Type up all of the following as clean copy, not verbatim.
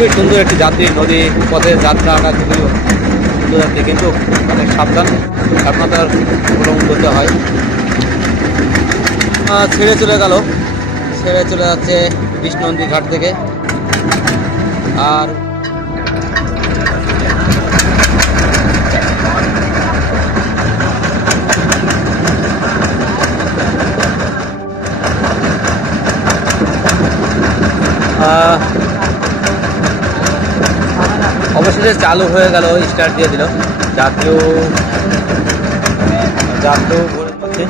খুবই সুন্দর একটি যাত্রী নদী পথে যাত্রাটা খুবই সুন্দর যাত্রী, কিন্তু অনেক সাবধানতার অবলম্বন করতে হয়। ছেড়ে চলে যাচ্ছে বিষ্ণুনন্দী ঘাট থেকে। আর অবশেষে চালু হয়ে গেল, স্টার্ট দিয়ে দিল। যাত্রীও ভরে যাচ্ছে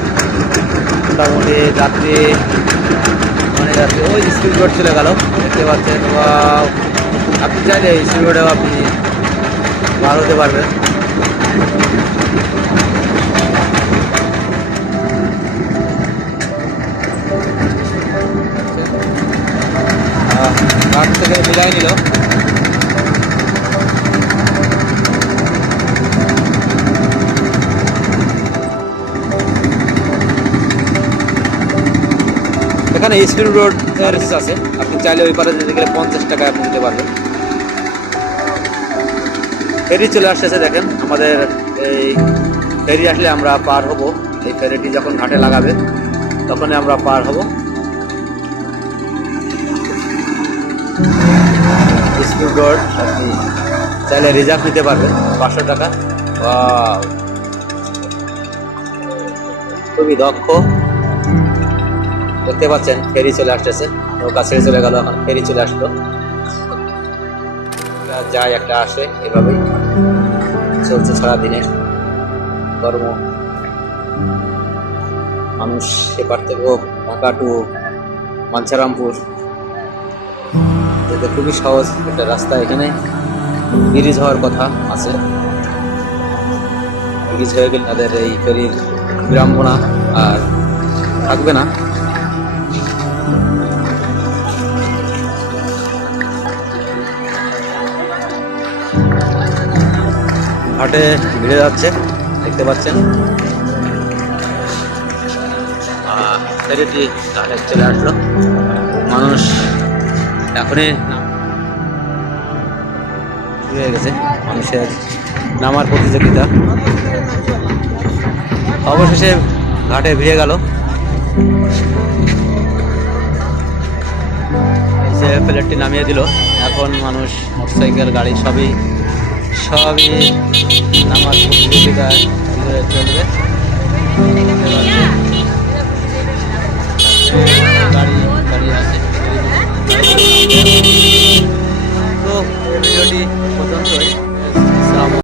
মোটামুটি। যাত্রী ওই স্পিড বোট চলে গেল, দেখতে পাচ্ছেন। আপনি চাইলে স্পিড বোটেও আপনি পার হতে পারবেন। ঘাট থেকে বিদায় নিল। এখানে স্পিড রোড আছে, আপনি চাইলে ওই পারে যেতে গেলে 50 টাকা আপনি দিতে পারবেন। ফেরি চলে আসতেছে, দেখেন আমাদের এই ফেরি আসলে আমরা পার হব। এই ফেরিটি যখন ঘাটে লাগাবে তখনই আমরা পার হব। স্পিড রোড আপনি চাইলে রিজার্ভ নিতে পারবেন 500 টাকা। খুবই দক্ষ, দেখতে পাচ্ছেন। ফেরি চলে আসতেছে, নৌকা ছেড়ে চলে গেল, এখন ফেরি চলে আসলো। যায় একটা আসে, এভাবেই চলছে সারাদিনের কর্ম। মানুষ এপার থেকেও ঢাকা টু মাঞ্ছারামপুর যেতে খুবই সহজ একটা রাস্তা। এখানে ব্রিজ হওয়ার কথা আছে, ব্রিজ হয়ে গেলে তাদের এই ফেরির বিড়ম্বনা আর থাকবে না। ঘাটে ভিড়ে যাচ্ছে, দেখতে পাচ্ছেন। ফেরিটি ঘাটে চলে আসলো, মানুষ এখনই শুরু হয়ে গেছে মানুষের নামার প্রতিযোগিতা। অবশেষে ঘাটে ভিড়ে গেল। এই যে প্লেটটি নামিয়ে দিল, এখন মানুষ মোটরসাইকেল গাড়ি সবই নামার প্রতিযোগিতায় চলবে। গাড়ি আছে। তো ভিডিওটি পছন্দ হয়।